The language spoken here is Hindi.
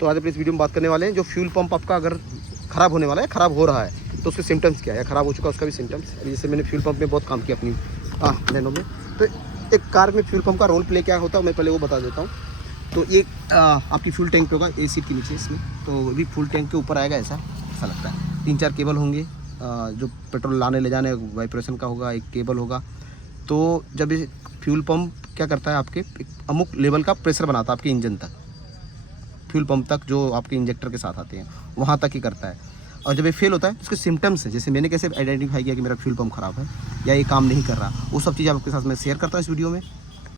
तो आज अपने इस वीडियो में बात करने वाले हैं जो फ्यूल पंप आपका अगर ख़राब होने वाला है, ख़राब हो रहा है तो उसके सिम्टम्स क्या है, ख़राब हो चुका है उसका भी सिम्टम्स। जैसे मैंने फ्यूल पंप में बहुत काम किया अपनी नैनो में, तो एक कार में फ्यूल पंप का रोल प्ले क्या होता है मैं पहले वो बता देता हूँ। तो ये आपकी फ्यूल टैंक पे होगा, ए सीट के नीचे इसमें, तो भी फ्यूल टैंक के ऊपर आएगा ऐसा लगता है। 3-4 केबल होंगे जो पेट्रोल लाने ले जाने वाइब्रेशन का होगा, एक केबल होगा। तो जब ये फ्यूल पंप क्या करता है आपके एक अमुक लेवल का प्रेशर बनाता है आपके इंजन तक, फ्यूल पंप तक जो आपके इंजेक्टर के साथ आते हैं वहाँ तक ही करता है। और जब ये फेल होता है तो उसके सिम्टम्स है, जैसे मैंने कैसे आइडेंटिफाई किया कि मेरा फ्यूल पंप ख़राब है या ये काम नहीं कर रहा, वो सब चीज़ आपके साथ मैं शेयर करता हूँ इस वीडियो में।